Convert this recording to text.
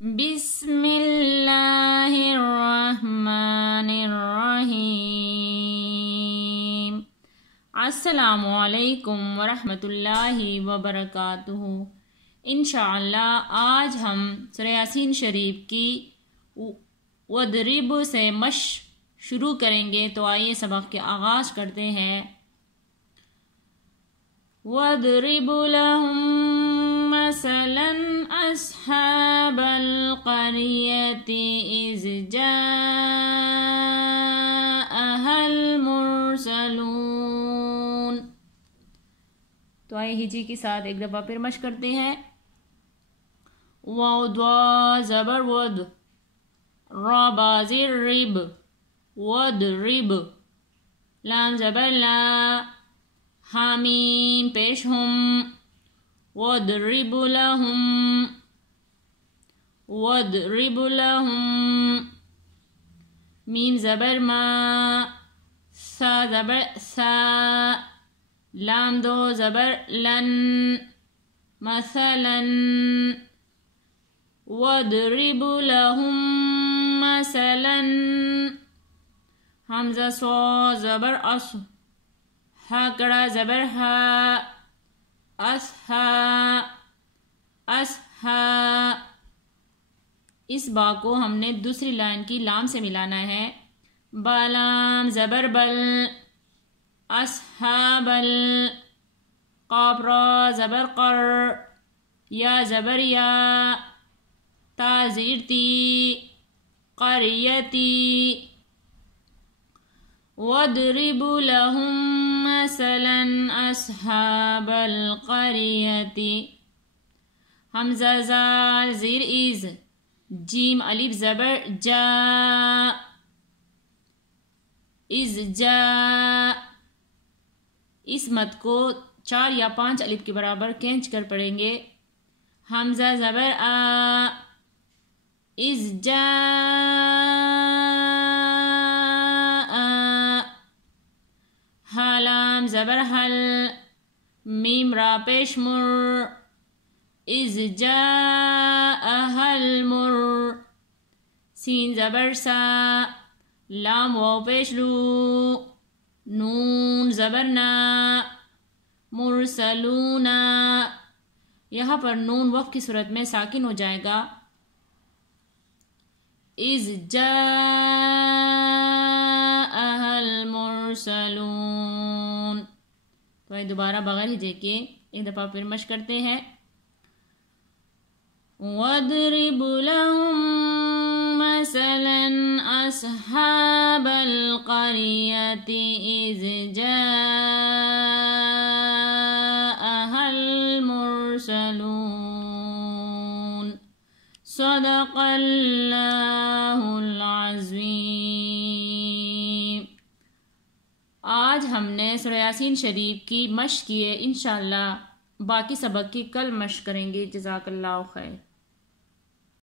بسم اللہ الرحمن الرحیم۔ السلام علیکم ورحمۃ اللہ وبرکاتہ۔ انشاءاللہ آج ہم سورہ یاسین شریف کی وَاضْرِبْ سے مشق شروع کریں گے، تو آئیے سبق کے آغاز کرتے ہیں۔ وَاضْرِبْ لَهُم مَّثَلًا أَصْحَابَ الْقَرْيَةِ إِذْ جَاءَهَا الْمُرْسَلُونَ۔ تو آئیے ہجی کے ساتھ ایک دفعہ پھر مشق کرتے ہیں۔ واو زبر ود، را بازر رب، وَاضْرِبْ، لام زبر لا، حامیم پیش ہم، وَاضْرِبْ لَهُم، وَاضْرِبْ لَهُم، میم زبر ما، سا زبر سا، لام دو زبر لن، مثلا، وَاضْرِبْ لَهُم مثلا، حمزہ سو زبر اس، ہا کڑا زبر ہا، اسہا، اسہا۔ اس با کو ہم نے دوسری لائن کی لام سے ملانا ہے۔ بالام زبر بل، اسحابل، قاف را زبر قر، یا زبر یا، تا زیر تی، قریتی۔ وَاضْرِبْ لَهُم مَّثَلًا أَصْحَابَ الْقَرْيَةِ، حمزہ زال زیر از، جیم الف زبر جا، از جا۔ اس مد کو 4 یا 5 الف کے برابر کھینچ کر پڑھیں گے۔ حمزہ زبر آ، از جا، حالام زبر حل، میم را پیش مر، از جاءها المر، سین زبر سا، لام واو پیش لو، نون زبر نا، مرسلونا۔ یہاں پر نون وقف کی صورت میں ساکن ہو جائے گا۔ از جاءها المرسلون۔ تو دوبارہ بغیر ہجے کے ایک دفعہ پھر مشق کرتے ہیں۔ وَاضْرِبْ لَهُم مَّثَلًا أَصْحَابَ الْقَرْيَةِ إِذْ جَاءَهَا الْمُرْسَلُونَ۔ صدق اللہ العظیم۔ آج ہم نے سورہ یاسین شریف کی مشق کی ہے۔ انشاءاللہ باقی سبق کی کل مشق کریں گے۔ جزاک اللہ خیر۔